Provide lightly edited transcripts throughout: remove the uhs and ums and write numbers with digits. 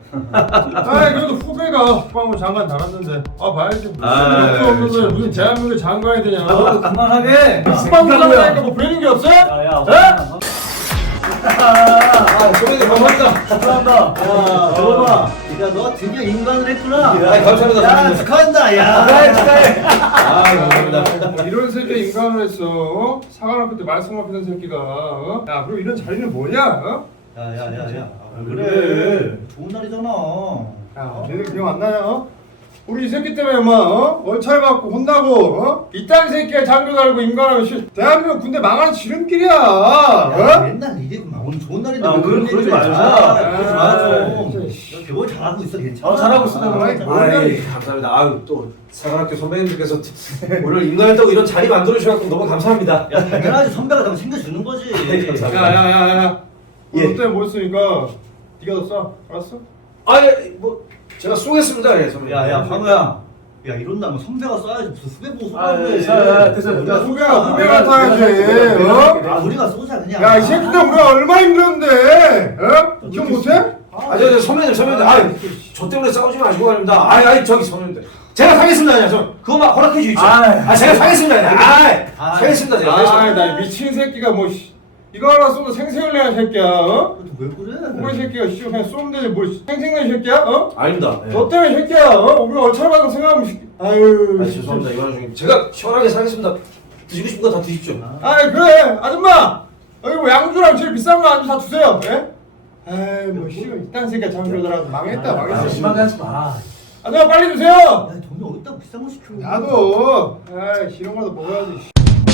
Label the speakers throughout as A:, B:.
A: 아 그래도 후배가 국방부 장관 달았는데 봐야지 무슨 대한민국 장관이 되냐.
B: 그만하게.
A: 국방부 장관이니까 뭐 부리는 게 없어?
B: 야야.
C: 선배님 감사합니다.
B: 축하한다. 정원아, 너 드디어 인간을 했구나.
C: 감사합니다.
B: 야, 축하한다. 야,
C: 축하해. 감사합니다.
A: 이런 새끼 인간을 했어. 사관 앞에 때 말씀 앞에 는 새끼가 야 그리고 이런 자리는 뭐냐?
B: 야야야야. 그래. 좋은 날이잖아.
A: 야 걔들 기억 안 나냐? 우리 이 새끼 때문에 월차를 받고 혼나고 이딴 새끼가 장교 달고 인간하면 대한민국 군대 망하는 지름길이야.
B: 야, 맨날 일이구만. 오늘 좋은 날인데 왜 그런
C: 그러지
B: 얘기를 해?
C: 말자.
B: 그러지 마 좀. 너 교복 잘하고 있어, 괜찮아.
C: 잘하고 있어. 감사합니다. 또 사관학교 선배님들께서 오늘 인간했다고 이런 자리 만들어 주셔서 너무 감사합니다.
B: 야, 당연하지. 선배가 다 챙겨주는 거지.
C: 감사합니다.
A: 야야야야.
C: 예.
A: 너 때문에 뭐였으니까 네가 더 쏴. 알았어?
C: 뭐 제가 쏘겠습니다, 예, 선배님.
B: 야, 황우야. 야, 이런 날뭐 선배가 쏴야지. 무슨 후배 보고
C: 됐어.
A: 야 후배가 타야지.
B: 우리가 쏘자 그냥.
A: 야 이 새끼들 우리가 얼마 힘들었는데. 기억 못해?
C: 저 선배님들, 저 때문에 싸우지 마시고 말입니다. 저기 선배님들. 제가 사겠습니다, 그냥. 저 그것만 허락해 주십시오. 제가 사겠습니다, 그냥. 사겠습니다, 제가.
A: 나 미친 새끼가 뭐 이거 하나 쏘면 생생을내야 새끼야.
B: 왜 그래?
A: 우리 새끼가 그냥 쏘면 되지 뭘 생생내 새끼야?
C: 아닙니다. 예.
A: 너 때문에 새끼야. 우리가 얼차려가지고 생각하면 아유.
C: 죄송합니다, 이완 중님. 제가 시원하게 사겠습니다. 드시고 싶은 거 다 드십시오.
A: 그래 아줌마 여기 뭐 양주랑 제일 비싼 거 안주 다 주세요. 예? 아이 뭐 씨발 이딴 새끼가 장주더라도 망했어.
C: 심하게 하지 마.
A: 아줌마 빨리 주세요.
B: 야, 돈이 어디다 비싼 거 시켜?
A: 나도 이런 거도 먹어야지.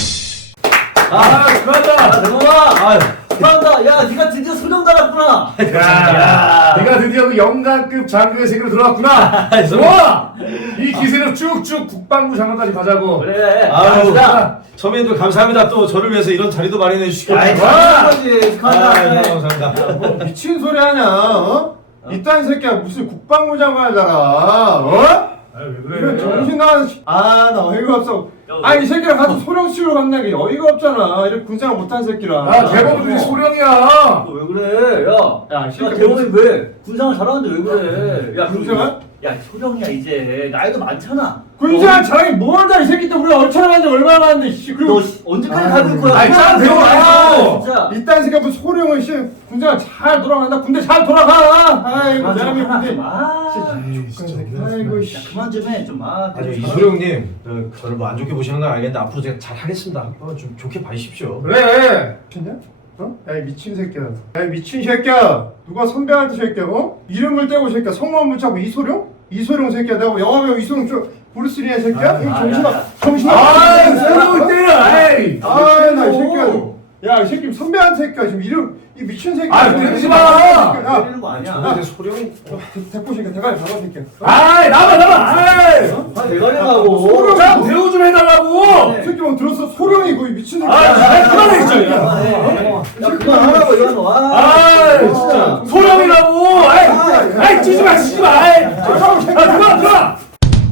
B: 축하한다. 대범아. 축하한다. 야, 네가 드디어 소령 달았구나.
D: 야, 네가 드디어 그 영관급 장교의 세계로 들어왔구나. 좋아. 이 기세로 쭉쭉 국방부 장관까지 가자고.
B: 그래.
C: 선배님들 감사합니다. 또 저를 위해서 이런 자리도 마련해 주시고.
B: 축하한다.
C: 감사합니다.
A: 뭐 미친 소리 하냐? 이딴 새끼야 무슨 국방부 장관을 달아?
D: 왜
A: 이런 정신 나간 나 어이가 없어. 이 새끼랑 같이 소령 치우러 간다는 게 어이가 없잖아. 이렇게 군생활 못한 새끼랑.
D: 야, 대법원이 소령이야.
B: 왜 그래? 야,
A: 이 새끼
B: 대범이 왜 군생활 잘하는데 왜 그래? 야,
A: 군생활?
B: 야, 소령이야 이제 나이도 많잖아.
A: 군생활 잘하긴 뭘 다 이 새끼 때 우리가 얼차려 간지 얼마나 많은데 그리고
B: 너 언제까지 가고 있을 거야?
D: 짠 대범아.
B: 진짜.
A: 이딴 새끼가 무슨 소령은 군생활 잘 돌아간다. 군대 잘 돌아가. 아이고 대한민국 군대. 아이고
B: 그만 좀 해, 좀
C: 이소룡님, 저를 뭐 안 좋게 보시는 건 알겠는데 앞으로 제가 잘 하겠습니다. 좀 좋게 봐주십시오.
A: 그래. 미쳤냐? 야, 이 미친 새끼야. 야, 이 미친 새끼야. 누가 선배한테 새끼야, 이름을 떼고 새끼야. 성만 붙잡고 이소룡? 이소룡 새끼야. 내가 영화배우 이소룡 브루스리의 새끼야? 정신아.
D: 새로운 때야. 에이.
A: 나 이 새끼야. 야, 이 새끼 선배한테 새끼야. 지금 이름 이 미친 새끼야.
D: 때리지 마.
A: 야,
B: 때리는 거 아니야.
C: 저한테 소령이
A: 대포 새끼야. 대가리 박아 새끼야.
D: 나가.
B: 대가리라고.
D: 자, 대우 좀 해달라고.
A: 이 새끼 뭐 들었어? 소령이고 이 미친 새끼야.
D: 그만해 진짜.
B: 야, 그만하라고 이거.
D: 진짜. 소령이라고. 찌지 마. 들어와.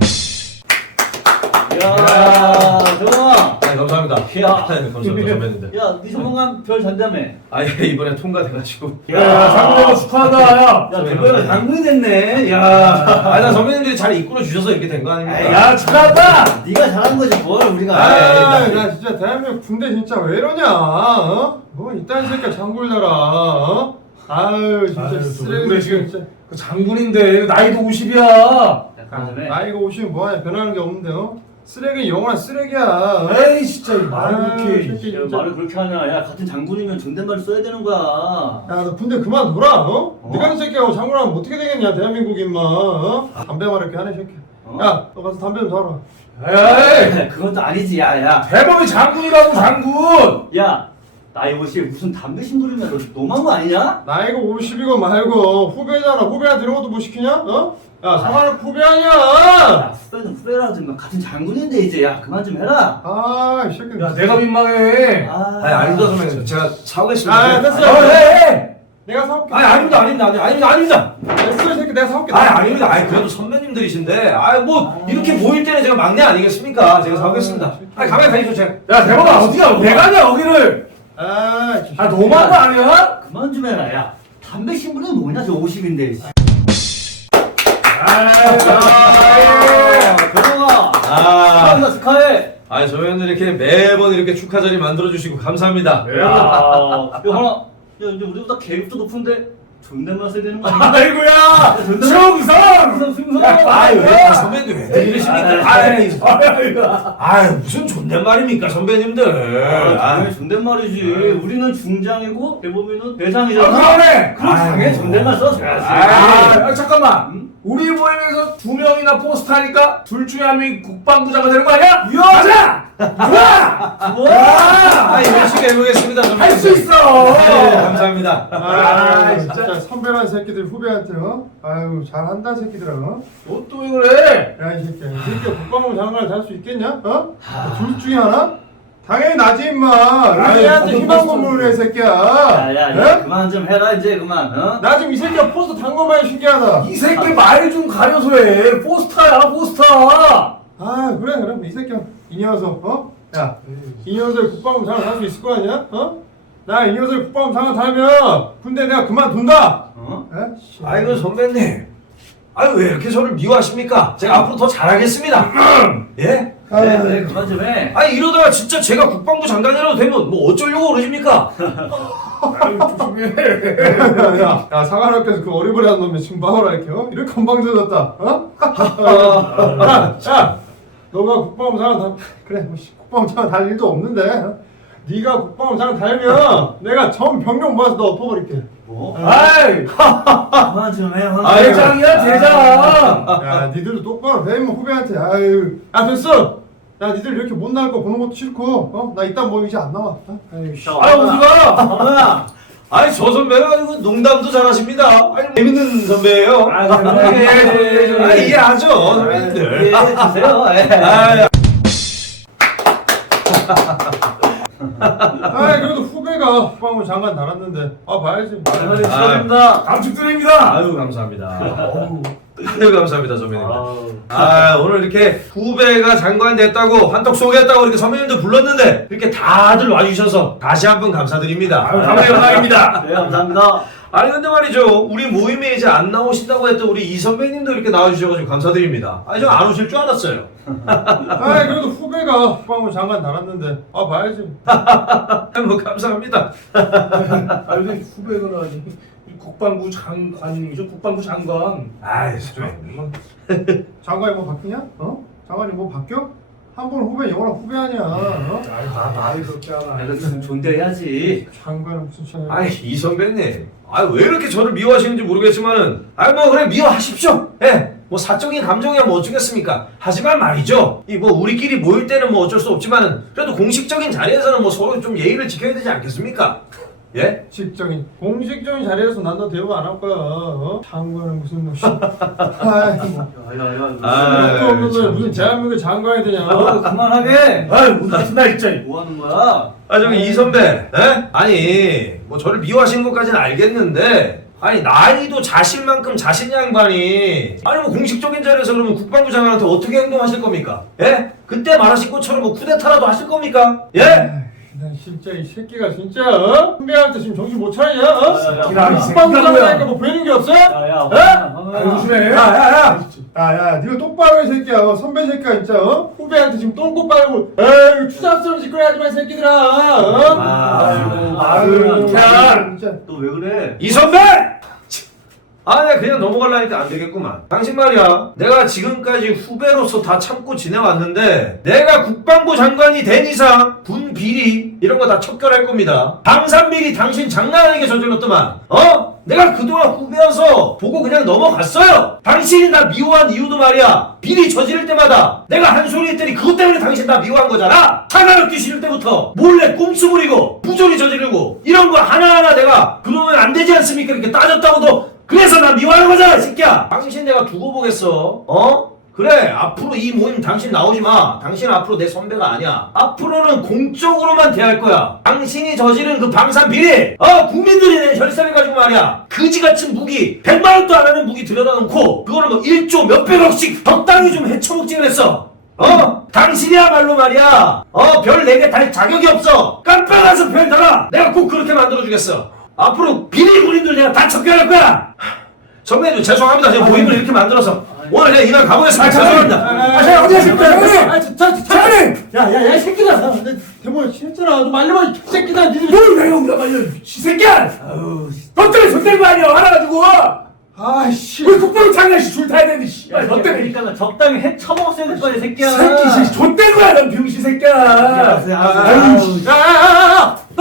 B: 야, 대범아.
C: 감사합니다. 감사합니다, 선배님들.
B: 야, 네 전문관 별 잔다며.
C: 이번에 통과돼가지고.
D: 장군님 축하한다.
B: 야, 대범이가 장군이 됐네.
C: 나 선배님들이 잘 이끌어 주셔서 이렇게 된 거 아닙니까?
D: 야, 축하한다.
B: 네가 잘한 거지 뭘 우리가.
A: 나 진짜 대한민국 군대 진짜 왜 이러냐? 뭐 이딴 새끼 장군을 달아? 진짜 쓰레기
D: 지금 그 장군인데 나이도 50이야.
A: 나이가 오시면 뭐하냐? 변하는 게 없는데 쓰레기 영원한 쓰레기야.
D: 에이 진짜 말을 그렇게.
A: 새끼
B: 야,
A: 진짜.
B: 말을 그렇게 하냐. 야, 같은 장군이면 존댓말 써야 되는 거야.
A: 야, 너 군대 그만 놀아, 네가 이 새끼하고 장군하면 어떻게 되겠냐, 대한민국 임마, 담배 말이렇게 하네, 새끼. 야, 너 가서 담배 좀 사라.
D: 에이
B: 그것도 아니지, 야.
D: 대범이 장군이라고 장군.
B: 야, 나이 50에 무슨 담배 심부리면 너 너무한 거 아니냐?
A: 나이가 50이고 말고 후배잖아. 후배한테 이런 것도 못 시키냐? 야, 상하는 후배 아니야.
B: 야, 후배는 후배라도 뭐 같은 장군인데 이제 야 그만 좀 해라.
A: 이 새끼.
D: 야 내가 민망해.
C: 아닙니다, 선배님. 제가 사오겠습니다.
A: 됐어.
D: 해.
A: 내가 사올게.
C: 아닙니다.
A: 됐어, 이 새끼. 내가 사올게.
C: 아닙니다. 그래도 선배님들이신데, 이렇게 모일 때는 제가 막내 아니겠습니까? 제가 사오겠습니다. 가만히 가십시오, 제가.
D: 야 대범아 어디가 왜 가냐 여기를.
A: 진짜.
D: 너무한 거 아니야?
B: 그만 좀 해라. 야, 담배 심부리는 뭐냐 저 50인데. 경호가
C: 아,
B: 축하한다 축하해.
C: 아니 선배님들 이렇게 매번 이렇게 축하 자리 만들어 주시고 감사합니다.
D: 네.
B: 야 하나 야 이제 우리보다 계급도 높은데 존댓말 써야 되는 거 아니야?
D: 아이고야! 충성!
B: 승성.
C: 아유 왜 선배님들 왜 들리십니까?
D: 아이고.
C: 아유 무슨 존댓말입니까 선배님들.
B: 당연히 존댓말이지. 우리는 중장이고 대범이는 대장이잖아.
D: 그러네!
B: 그럼 당연히 존댓말 써줘야지.
D: 잠깐만. 우리 모임에서 2명이나 포스트하니까 둘 중에 한 명이 국방부장가 되는 거 아니야? 가자! 좋아!
C: 아 열심히 해보겠습니다 선배님.
D: 할 수 있어!
C: 네, 감사합니다.
A: 아 진짜 선배란 새끼들 후배한테 아유 잘한다 새끼들아
D: 너 또 왜 그래?
A: 야 이 새끼야 이 새끼가 국방부 장관을 할 수 있겠냐? 둘 중에 하나? 당연히 나지 임마 우리한테 희망 고문을 해 새끼야
B: 야야야 그만 좀 해라 이제 그만.
A: 나 지금 이 새끼가 포스트 단 것만 신기하다
D: 이 새끼 말 좀 가려서 해. 포스터야, 포스터.
A: 아 그래 그럼 이 새끼야 이 녀석 야 이 녀석이 국방부 장관 할 수 있을 거 아니야? 나 이 녀석이 국방부 장관 달면 군대 내가 그만둔다 에?
C: 아이고 선배님. 아유 왜 이렇게 저를 미워하십니까? 제가 앞으로 더 잘하겠습니다. 예?
B: 네 그만 좀 해.
C: 아니 이러다가 진짜 제가 국방부 장관이라도 되면 뭐 어쩌려고 그러십니까?
D: 아유, 조심해.
A: 야 사관학교에서 그 어리버리한 놈이 지금 봐오라 이렇게 이렇게 건방져졌다 야 너가 국방부 장관 그래 뭐 국방부 장관 달 일도 없는데 네가 국방부 장관 달면 내가 전 병력 모아서 너 엎어버릴게
B: 뭐?
D: 아이,
B: 그만 좀 해.
C: 아유,
D: 대장이야, 대장.
A: 야 니들도 똑바로 해 임마 후배한테 아유 아 됐어 야 니들 이렇게 못 나갈 거 보는 것도 싫고 나 이딴 모임 이제 안 나와 아유 씨.
D: 아유, 어디가?
B: 뭐야?
C: 아니 저 선배가 이거 농담도 잘하십니다. 아니 재밌는 선배예요. 아 이해하죠 선배님들.
B: 이해해 주세요.
C: 아,
A: 아 그래도 후배가 국방부 장관 달았는데 봐야지
B: 대단히 축하드립니다.
D: 감축드립니다.
C: 아유 감사합니다. 아유 감사합니다 선배님. 아 오늘 이렇게 후배가 장관 됐다고 한턱 쏘겠다고 이렇게 선배님들 불렀는데 이렇게 다들 와주셔서 다시 한번 감사드립니다.
D: 아유, 감사의 영광입니다.
B: 네 감사합니다.
C: 아니 근데 말이죠 우리 모임에 이제 안 나오신다고 했던 우리 이 선배님도 이렇게 나와주셔가지고 감사드립니다. 아니 저 안 오실 줄 알았어요.
A: 아 그래도 후배가 국방부 장관 달았는데 봐야지
C: 뭐 감사합니다.
D: 아, 요새 후배가 아니 국방부 장관이죠, 국방부 장관.
C: 아이 선배님.
A: 장관이 뭐 바뀌냐? 장관이 뭐 바뀌어? 한 번 후배 영원한 후배 아니야
D: 아이, 말이 그렇게 하나.
B: 내가 좀 존대해야지.
A: 장관은 무슨 차야
C: 아이 이 선배님. 아 왜 이렇게 저를 미워하시는지 모르겠지만은 아이 뭐 그래 미워하십시오. 예. 뭐 사적인 감정이야 뭐 어쩌겠습니까? 하지만 말이죠. 이 뭐 우리끼리 모일 때는 뭐 어쩔 수 없지만은 그래도 공식적인 자리에서는 뭐 서로 좀 예의를 지켜야 되지 않겠습니까? 예?
A: 공식적인 자리에서 난 너 대우 안 할 거야 장관은 무슨 뭐 아이고
B: 야야야.
C: 아,
A: 또 없는
C: 참.
A: 놈이 무슨 대한민국의 장관이 되냐
B: 그만하게.
D: 아유, 무슨 같은 날 진짜.
B: 뭐 하는 거야?
C: 아 저기 이 선배, 예? 아니 뭐 저를 미워하시는 것까지는 알겠는데 아니 나이도 자신만큼 자신 양반이 아니 뭐 공식적인 자리에서 그러면 국방부 장관한테 어떻게 행동하실 겁니까? 예? 그때 말하신 것처럼 뭐 쿠데타라도 하실 겁니까? 예?
A: 나 진짜 이 새끼가 진짜 후배한테 지금 정신 못 차리냐
D: 기라, 이
A: 국방부
D: 새끼가
A: 장관이니까 뭐 보이는 게 없어?
B: 야야.
D: 아유, 조심해.
A: 야야야 니가 똑바로 해 새끼야 선배 새끼가 진짜 후배한테 지금 똥꼬 빨고 에이 추잡스러운 짓거리 하지 마 이 새끼들아
D: 아유, 야.
A: 진짜
B: 너 왜 그래?
C: 이 선배! 아, 내가 그냥 넘어가려니까 안 되겠구만. 당신 말이야, 내가 지금까지 후배로서 다 참고 지내왔는데, 내가 국방부 장관이 된 이상, 군 비리, 이런 거 다 척결할 겁니다. 방산 비리 당신 장난 아니게 저질렀더만, 내가 그동안 후배여서 보고 그냥 넘어갔어요. 당신이 나 미워한 이유도 말이야, 비리 저지를 때마다 내가 한 소리 했더니 그것 때문에 당신 나 미워한 거잖아. 차가 얻기 싫을 때부터 몰래 꼼수 부리고 부조리 저지르고 이런 거 하나하나 내가 그러면 안 되지 않습니까? 이렇게 따졌다고도 그래서 나 미워하는 거잖아, 이 새끼야. 당신 내가 두고 보겠어. 그래, 앞으로 이 모임 당신 나오지 마. 당신 앞으로 내 선배가 아니야. 앞으로는 공적으로만 대할 거야. 당신이 저지른 그 방산 비리, 국민들이 내 혈세를 가지고 말이야. 그지같은 무기, 100만 원도 안 하는 무기 들여다 놓고, 그거를 뭐 1조 몇백억씩 적당히 좀 헤쳐먹지 그랬어. 당신이야말로 말이야. 별 4개 달 자격이 없어. 깜빡아서 별 달아. 내가 꼭 그렇게 만들어주겠어. 앞으로 비리 군인들 내가 다 척결할 거야. 선배님 죄송합니다. 제가 모임을 이렇게 만들어서 오늘 그냥 이만 가보겠습니다. 죄송합니다.
D: 자, 어디 가십니까, 형님?
A: 차장님! 야야야 이 새끼들아! 대본에 친했잖아. 좀 말려봐 이 새끼들아. 니들
D: 뭘 내가 우리가 말려, 이 새끼야! 너 때문에 손댄 거 아니야, 화나가지고!
A: 아이씨.
D: 우리 국방부 장관씨 줄 타야 되는데, 씨. 너 때문에.
B: 그러니까 적당히 해 처먹었어야 될 거야 이 새끼야.
D: 새끼, 씨, 좆된 거야, 넌 병신 새끼야!
B: 알았어요.
A: 야야야야!